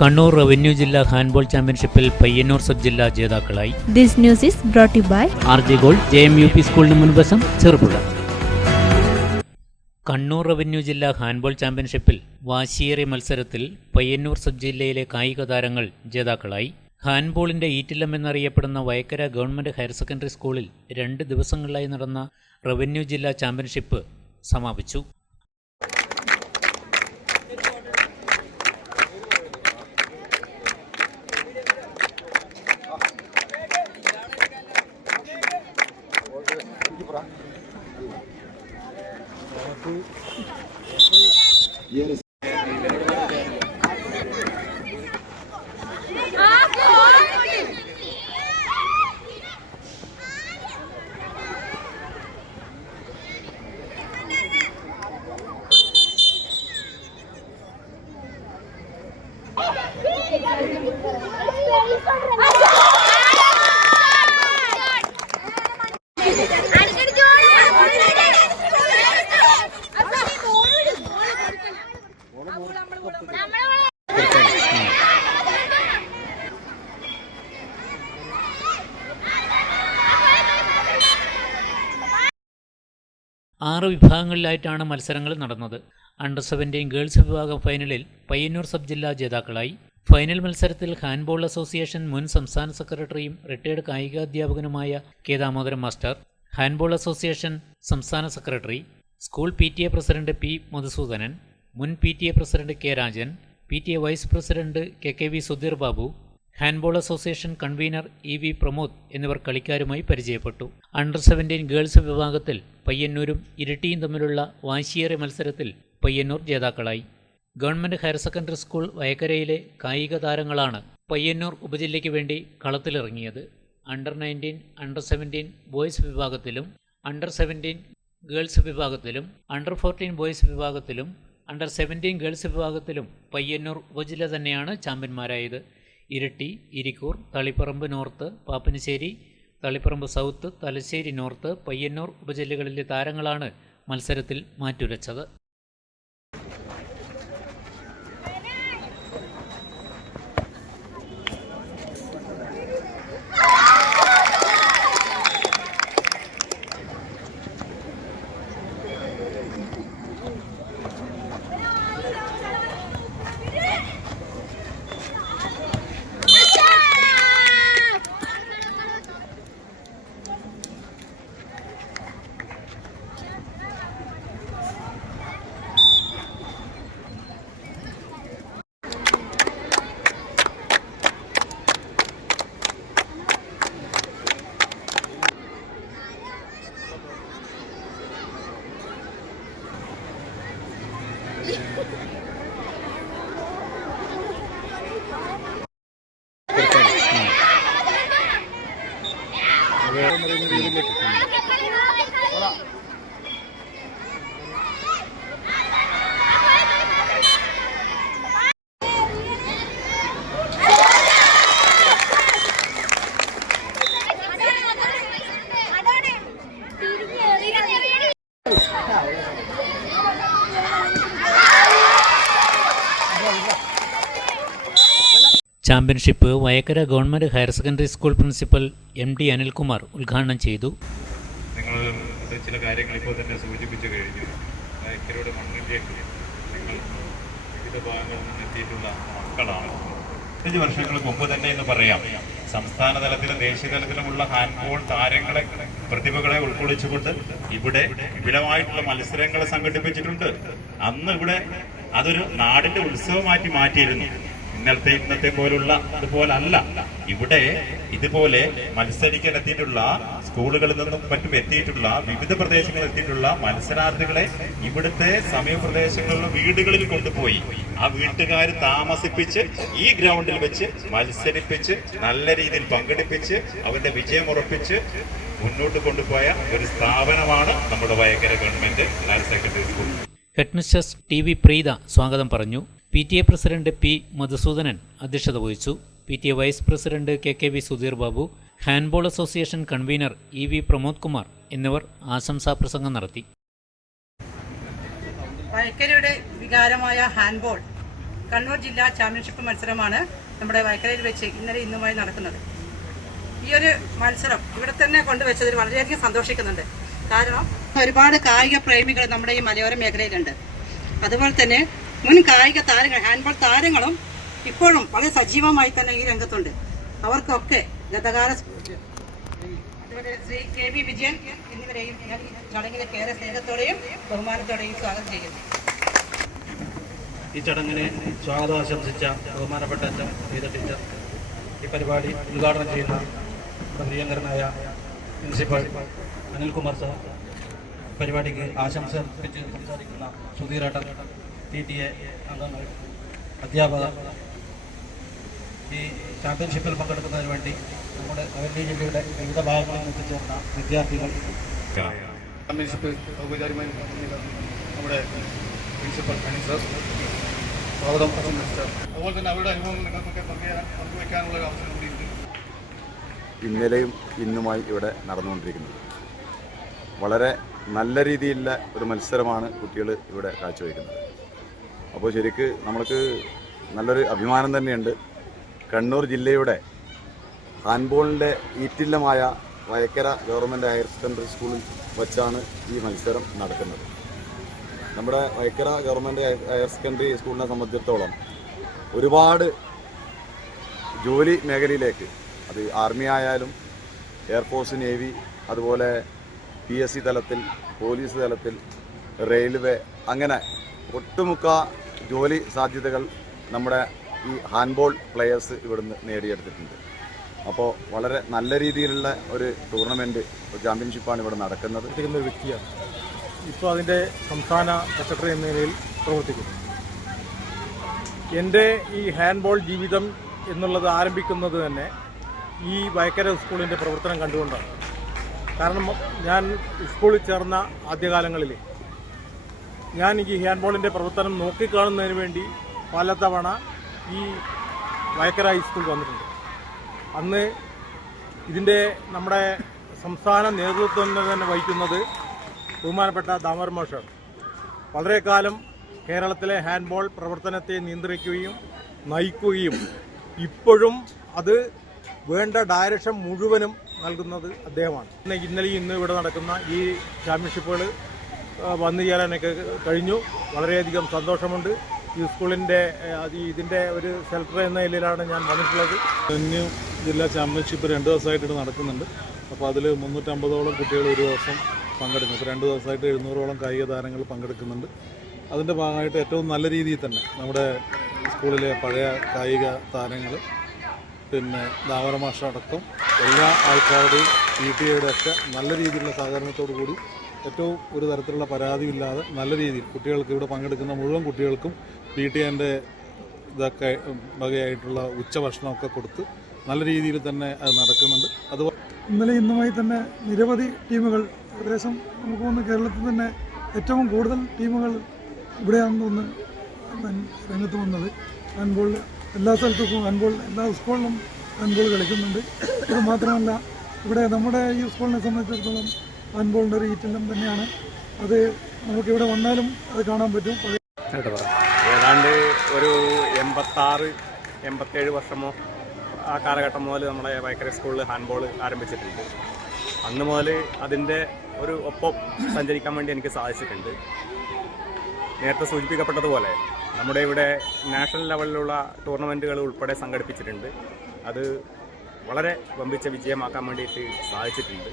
Kannur revenue ജില്ലാ handball ചാമ്പ്യൻഷിപ്പിൽ Payyanur sub ജില്ലാ ജേതാക്കളായി. This news is brought you by by R J gold J M U P സ്കൂളിന് മുൻവശം ചെറുപുഴ. കണ്ണൂർ റവന്യൂ ജില്ലാ ഹാൻഡ്ബോൾ ചാമ്പ്യൻഷിപ്പിൽ വാശിയേറിയ മത്സരത്തിൽ പയ്യന്നൂർ സബ് ജില്ലയിലെ കായിക താരങ്ങൾ ജേതാക്കളായി. ഹാൻഡ്ബോളിന്റെ ഈറ്റില്ലം എന്നറിയപ്പെടുന്ന വയക്കര ഗവൺമെന്റ് ഹയർ സെക്കൻഡറി സ്കൂളിൽ രണ്ട് ദിവസങ്ങളിലായി നടന്ന റവന്യൂ ജില്ലാ ചാമ്പ്യൻഷിപ്പ് സമാപിച്ചു. ആറ് വിഭാഗങ്ങളിലായിട്ടാണ് മത്സരങ്ങൾ നടന്നത്. അണ്ടർ സെവന്റീൻ ഗേൾസ് വിഭാഗം ഫൈനലിൽ പയ്യന്നൂർ സബ് ജില്ലാ ജേതാക്കളായി. ഫൈനൽ മത്സരത്തിൽ ഹാൻഡ്ബോൾ അസോസിയേഷൻ മുൻ സംസ്ഥാന സെക്രട്ടറിയും retired കായികാധ്യാപകനുമായ K Damodaran master handball association സംസ്ഥാന secretary school P T A president P Madhusoodanan മുൻ P T A president K Rajan P T A vice president K K V Sudheer Babu handball association convener E V Pramod എന്നിവർ കളിക്കാരുമായി പരിചയപ്പെട്ടു. Under seventeen girls വിഭാഗത്തിൽ പയ്യന്നൂരും ഇരട്ടിയും തമ്മിലുള്ള വാശിയേറിയ മത്സരത്തിൽ പയ്യന്നൂർ ജേതാക്കളായി. Government higher secondary school വയക്കരയിലെ കായിക താരങ്ങളാണ് പയ്യന്നൂർ ഉപജില്ലയ്ക്ക് വേണ്ടി കളത്തിലിറങ്ങിയത്. Under nineteen under seventeen boys വിഭാഗത്തിലും അണ്ടർ സെവന്റീൻ ഗേൾസ് വിഭാഗത്തിലും അണ്ടർ ഫോർട്ടീൻ ബോയ്സ് വിഭാഗത്തിലും അണ്ടർ സെവന്റീൻ ഗേൾസ് വിഭാഗത്തിലും പയ്യന്നൂർ ഉപജില്ല തന്നെയാണ് ചാമ്പ്യന്മാരായത്. Iritty Irikkur Taliparamba north Pappinisseri Taliparamba south Thalassery north Payyanur ഉപജില്ലകളിലെ താരങ്ങളാണ് മത്സരത്തിൽ മാറ്റുരച്ചത്. Championship Vayakkara government higher secondary school principal M D Anilkumar ഉദ്ഘാടനം ചെയ്തു. നിങ്ങൾ ചില കാര്യങ്ങൾ ഇപ്പോൾ തന്നെ സൂചിപ്പിച്ചു കഴിഞ്ഞു. വയക്കരയുടെ മണ്ണിലേക്ക് നിങ്ങൾ വിവിധ ഭാഗങ്ങളിൽ നിന്ന് എത്തിയിട്ടുള്ള മക്കളാണ്. അഞ്ച് വർഷങ്ങൾക്ക് മുമ്പ് തന്നെ എന്ന് പറയാം. സംസ്ഥാന തലത്തിലും ദേശീയ തലത്തിലുമുള്ള ഹാൻഡ്ബോൾ താരങ്ങളെ പ്രതിഭകളെ ഉൾക്കൊള്ളിച്ചുകൊണ്ട് ഇവിടെ വിപുലമായിട്ടുള്ള മത്സരങ്ങൾ സംഘടിപ്പിച്ചിട്ടുണ്ട്. അന്ന് ഇവിടെ അതൊരു നാടിന്റെ ഉത്സവമാക്കി മാറ്റിയിരുന്നു. ഇന്നലത്തെ ഇന്നത്തെ പോലുള്ള അതുപോലല്ല ഇവിടെ ഇതുപോലെ മത്സരിക്കാൻ എത്തിയിട്ടുള്ള സ്കൂളുകളിൽ നിന്നും മറ്റും എത്തിയിട്ടുള്ള വിവിധ പ്രദേശങ്ങളിൽ എത്തിയിട്ടുള്ള മത്സരാർത്ഥികളെ ഇവിടുത്തെ സമീപപ്രദേശങ്ങളിലുള്ള വീടുകളിൽ കൊണ്ടുപോയി. ആ വീട്ടുകാർ താമസിപ്പിച്ച് ഈ ഗ്രൗണ്ടിൽ വെച്ച് മത്സരിപ്പിച്ച് നല്ല രീതിയിൽ പങ്കെടുപ്പിച്ച് അവന്റെ വിജയം ഉറപ്പിച്ച് മുന്നോട്ട് കൊണ്ടുപോയ ഒരു സ്ഥാപനമാണ് നമ്മുടെ Vayakkara government higher secondary school. Headmistress T V Preetha സ്വാഗതം പറഞ്ഞു. P T A president P Madhusoodanan അധ്യക്ഷത വഹിച്ചു. P T A vice president K K V Sudheer Babu handball association convener E V Pramod Kumar എന്നിവർ ആശംസാ പ്രസംഗം നടത്തി. വയക്കരയുടെ വികാരമായ handball Kannur ജില്ലാ championship മത്സരമാണ് നമ്മുടെ വയക്കരയിൽ വെച്ച് ഇന്നലെ ഇന്നുമായി നടക്കുന്നത്. ഈ ഒരു മത്സരം ഇവിടെ തന്നെ കൊണ്ടുവച്ചതിൽ വളരെയധികം സന്തോഷിക്കുന്നുണ്ട്. കാരണം ഒരുപാട് കായിക പ്രേമികൾ നമ്മുടെ ഈ മലയോര മേഖലയിലുണ്ട്. അതുപോലെ തന്നെ മുൻ കായിക താരങ്ങൾ ഹാൻഡ്ബോൾ താരങ്ങളും ഇപ്പോഴും വളരെ സജീവമായി തന്നെ ഈ രംഗത്തുണ്ട്. അവർക്കൊക്കെ ഗതകാല ശ്രീ കെ വി വിജയൻ എന്നിവരെയും ഞാൻ ചടങ്ങിലേക്ക് ഏറെ സ്നേഹത്തോടെയും ബഹുമാനത്തോടെയും സ്വാഗതം ചെയ്യുന്നു. ഈ ചടങ്ങിനെ സ്വാഗതം ആശംസിച്ച ബഹുമാനപ്പെട്ട അച്ഛൻ ഗീത ടീച്ചർ ഈ പരിപാടി ഉദ്ഘാടനം ചെയ്യുന്ന പ്രതിയങ്കരനായ പ്രിൻസിപ്പൽ അനിൽകുമാർ സാർ പരിപാടിക്ക് ആശംസ അർപ്പിച്ച് സംസാരിക്കുന്ന സുധീരേട്ടൻ ടി ടി എ അംഗങ്ങൾ അധ്യാപകർ ഈ ചാമ്പ്യൻഷിപ്പിൽ പങ്കെടുക്കുന്നതിന് വേണ്ടി നമ്മുടെ റവന്യൂ ജില്ലയുടെ വിവിധ ഭാഗങ്ങളിൽ നിന്ന് എത്തിച്ചേർന്ന വിദ്യാർത്ഥികൾ. ചാമ്പ്യൻഷിപ്പ് ഔപചാരികമായി നമ്മുടെ പ്രിൻസിപ്പൽ അനീസർ സർ സ്വാഗതം അതുപോലെ തന്നെ അവരുടെ അനുഭവങ്ങൾ നിങ്ങൾക്കൊക്കെ പങ്കുവയ്ക്കാനുള്ള ഒരു അവസരം കൂടി ഇന്നലെയും ഇന്നുമായി ഇവിടെ നടന്നുകൊണ്ടിരിക്കുന്നത്. വളരെ നല്ല രീതിയിലുള്ള ഒരു മത്സരമാണ് കുട്ടികൾ ഇവിടെ കാഴ്ചവെക്കുന്നത്. അപ്പോൾ ശരിക്ക് നമ്മൾക്ക് നല്ലൊരു അഭിമാനം തന്നെയുണ്ട്. കണ്ണൂർ ജില്ലയുടെ ഹാൻഡ്ബോളിന്റെ ഈറ്റില്ലമായ വയക്കര ഗവൺമെന്റ് ഹയർ സെക്കൻഡറി സ്കൂളിൽ വച്ചാണ് ഈ മത്സരം നടക്കുന്നത്. നമ്മുടെ വയക്കര ഗവൺമെന്റ് ഹയർ സെക്കൻഡറി സ്കൂളിനെ സംബന്ധിച്ചിടത്തോളം ഒരുപാട് ജോലി മേഖലയിലേക്ക് അത് ആർമി ആയാലും എയർഫോഴ്സ് നേവി അതുപോലെ പി എസ് സി തലത്തിൽ പോലീസ് തലത്തിൽ റെയിൽവേ അങ്ങനെ ഒട്ടുമുക്ക ജോലി സാധ്യതകൾ നമ്മുടെ ഈ ഹാൻഡ്ബോൾ പ്ലെയേഴ്സ് ഇവിടുന്ന് നേടിയെടുത്തിട്ടുണ്ട്. അപ്പോൾ വളരെ നല്ല രീതിയിലുള്ള ഒരു ടൂർണമെന്റ് ചാമ്പ്യൻഷിപ്പാണ് ഇവിടെ നടക്കുന്നത്. ഒരു വ്യക്തിയാണ്. ഇപ്പോൾ അതിന്റെ സംസ്ഥാന സെക്രട്ടറി എന്ന നിലയിൽ പ്രവർത്തിക്കുന്നു. എന്റെ ഈ ഹാൻഡ്ബോൾ ജീവിതം എന്നുള്ളത് ആരംഭിക്കുന്നത് തന്നെ ഈ വയക്കര സ്കൂളിന്റെ പ്രവർത്തനം കണ്ടുകൊണ്ടാണ്. കാരണം ഞാൻ സ്കൂളിൽ ചേർന്ന ആദ്യകാലങ്ങളിൽ ഞാൻ ഈ ഹാൻഡ്ബോളിന്റെ പ്രവർത്തനം നോക്കിക്കാണുന്നതിന് വേണ്ടി പലതവണ ഈ വയക്കര ഹൈസ്കൂൾ വന്നിട്ടുണ്ട്. അന്ന് ഇതിന്റെ നമ്മുടെ സംസ്ഥാന നേതൃത്വം തന്നെ വഹിക്കുന്നത് ബഹുമാനപ്പെട്ട ദാമർ മാഷാണ് വളരെ കാലം കേരളത്തിലെ ഹാൻഡ്ബോൾ പ്രവർത്തനത്തെ നിയന്ത്രിക്കുകയും നയിക്കുകയും ഇപ്പോഴും അത് വേണ്ട ഡയറക്ഷൻ മുഴുവനും നൽകുന്നത് അദ്ദേഹമാണ്. ഇന്നലെ ഇന്ന് ഇവിടെ നടക്കുന്ന ഈ ചാമ്പ്യൻഷിപ്പുകൾ വന്നു ചേരാനൊക്കെ കഴിഞ്ഞു. വളരെയധികം സന്തോഷമുണ്ട്. ഈ സ്കൂളിന്റെ ഇതിന്റെ ഒരു സെൽഫർ എന്ന നിലയിലാണ് ഞാൻ വന്നിട്ടുള്ളത്. റവന്യൂ ജില്ലാ ചാമ്പ്യൻഷിപ്പ് രണ്ട് ദിവസമായിട്ട് നടക്കുന്നുണ്ട്. അപ്പോൾ അതിൽ മുന്നൂറ്റമ്പതോളം കുട്ടികൾ ഒരു ദിവസം പങ്കെടുക്കും. ഇപ്പോൾ രണ്ട് ദിവസമായിട്ട് എഴുന്നൂറോളം കായിക താരങ്ങൾ പങ്കെടുക്കുന്നുണ്ട്. അതിന്റെ ഭാഗമായിട്ട് ഏറ്റവും നല്ല രീതിയിൽ തന്നെ നമ്മുടെ സ്കൂളിലെ പഴയ കായിക താരങ്ങൾ പിന്നെ ദാമരമാഷ അടക്കം എല്ലാ ആൾക്കാരുടെയും പി ടി എയുടെ ഒക്കെ നല്ല രീതിയിലുള്ള സഹകരണത്തോടു കൂടി ഏറ്റവും ഒരു തരത്തിലുള്ള പരാതിയില്ലാതെ നല്ല രീതിയിൽ കുട്ടികൾക്ക് ഇവിടെ പങ്കെടുക്കുന്ന മുഴുവൻ കുട്ടികൾക്കും പി ടി എന്റെ ഇതൊക്കെ വകയായിട്ടുള്ള ഉച്ചഭക്ഷണമൊക്കെ കൊടുത്ത് നല്ല രീതിയിൽ തന്നെ അത് നടക്കുന്നുണ്ട്. അതുപോലെ ഇന്നലെ ഇന്നുമായി തന്നെ നിരവധി ടീമുകൾ ഏകദേശം നമുക്ക് തോന്നുന്നു കേരളത്തിൽ തന്നെ ഏറ്റവും കൂടുതൽ ടീമുകൾ ഇവിടെയാണെന്ന് തോന്നുന്നു രംഗത്ത് വന്നത്. ഹാൻഡ്ബോൾ എല്ലാ സ്ഥലത്തും ഹാൻഡ്ബോൾ എല്ലാ സ്കൂളിലും ഹാൻഡ്ബോൾ കളിക്കുന്നുണ്ട്. ഇത് മാത്രമല്ല ഇവിടെ നമ്മുടെ ഈ സ്കൂളിനെ സംബന്ധിച്ചിടത്തോളം ഒരു ഈറ്റെല്ലാം തന്നെയാണ്. അത് നമുക്കിവിടെ വന്നാലും അത് കാണാൻ പറ്റും. ഏതാണ്ട് ഒരു എൺപത്താറ് എൺപത്തേഴ് വർഷമോ ആ കാലഘട്ടം മുതൽ നമ്മുടെ വൈക്കര സ്കൂളിൽ ഹാൻഡ്ബോൾ ആരംഭിച്ചിട്ടുണ്ട്. അന്ന് മുതൽ അതിന്റെ ഒരു ഒപ്പം സഞ്ചരിക്കാൻ വേണ്ടി എനിക്ക് സാധിച്ചിട്ടുണ്ട്. നേരത്തെ സൂചിപ്പിക്കപ്പെട്ടതുപോലെ നമ്മുടെ ഇവിടെ നാഷണൽ ലെവലിലുള്ള ടൂർണമെന്റുകൾ ഉൾപ്പെടെ സംഘടിപ്പിച്ചിട്ടുണ്ട്. അത് വളരെ വമ്പിച്ച വിജയമാക്കാൻ വേണ്ടിയിട്ട് സാധിച്ചിട്ടുണ്ട്.